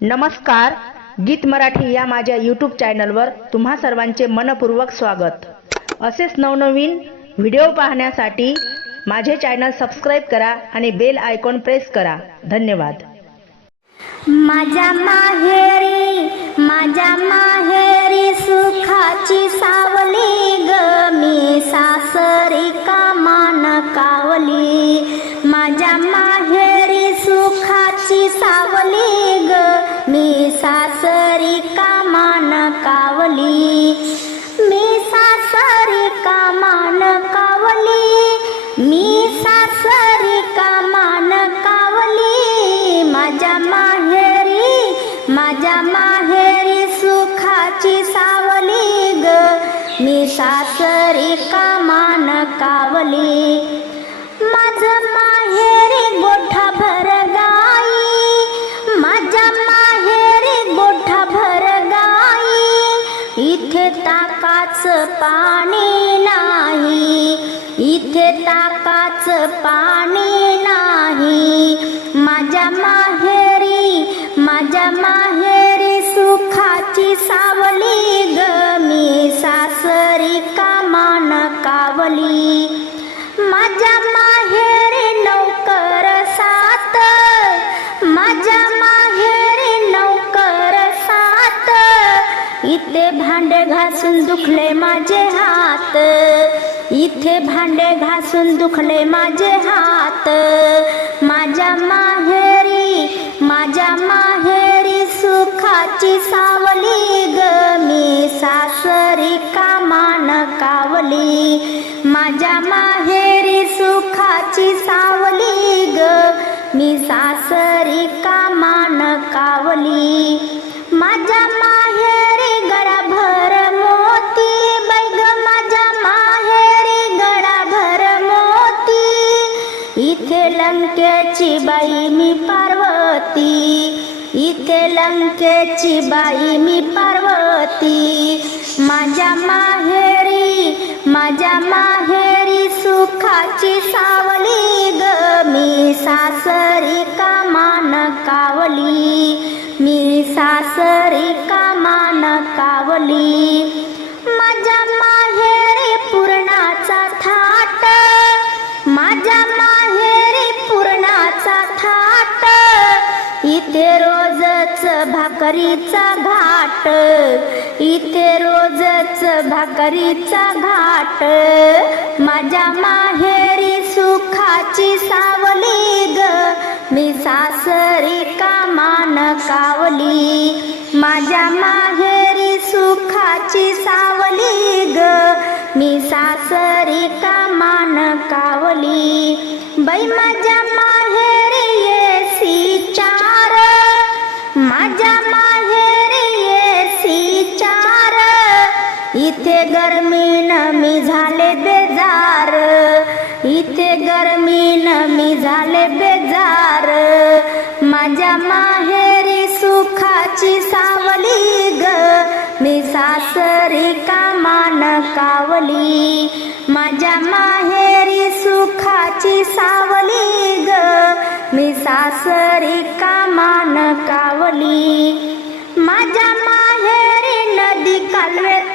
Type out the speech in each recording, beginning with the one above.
नमस्कार गीत मराठी या माझ्या यूट्यूब चॅनलवर तुम्हा सर्वांचे मनपूर्वक स्वागत. असेच नवनवीन व्हिडिओ पाहण्यासाठी माझे चॅनल सबस्क्राईब करा आणि बेल आयकॉन प्रेस करा. धन्यवाद. माझ्या माहेरी माझ्या माहेरी सुखाची सावली ग. मी सासरी कामान कावली? माझ्या मा कावली. मी सासरी कामान कावली? मी सासरी कामान कावली? माझ्या माहेरी माझ्या माहेरी सुखाची सावली ग. मी सासरी कामान कावली? पाणी नाही. इथे ताकाच पाणी नाही. माझ्या माहेरी माझ्या माहेरी सुखाची सावली ग. मी सासरी कामान कावली. माझ्या इथे भांडे घासून दुखले माझे हात. इथे भांडे घासून दुखले माझे हात. माझ्या माहेरी माझ्या माहेरी सुखाची सावली ग. मी सासरी कामान कावली. माझ्या माहेरी सुखाची सावली ग. मी सासरी कामान कावली. इथे लंकेची बाई मी पार्वती. माझ्या माहेरी माझ्या माहेरी सुखाची सावली ग. मी सासरी कामान कावली. मी सासरी कामान कावली. माझ्या माहेरी पुरणाचा थाट. माझ्या माहेरी पुरणाचा थाट. इथे रोजच भाकरीचा घाट इथे रोजच भाकरीचा घाट. माझ्या माहेरी सुखाची सावली ग मी सासरी कामान कावली. माझ्या माहेरी सुखाची सावली ग मी सासरी कामान कावली. बाई माझ्या मा इथे नमी मी झाले बेजार. इथे गर्मीनं मी झाले बेजार. माझ्या माहेरी सुखाची सावली ग. मी सासरी कामान कावली. माझ्या माहेरी सुखाची सावली ग. मी सासरी कामान कावली. माझ्या माहेरी नदी कालवे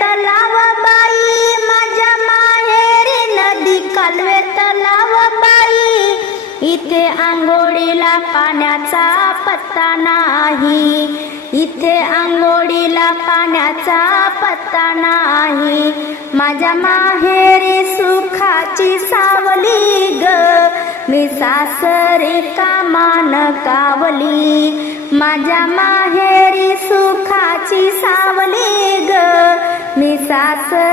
तलाव बाई इथे आंघोळीला पाण्याचा पत्ता नाही. इथे आंघोळीला पाण्याचा पत्ता नाही. माझ्या माहेरी सुखाची सावली ग. मी सासरी कामान कावली. माझ्या माहेरी सुखाची सावली ग. मी सासरी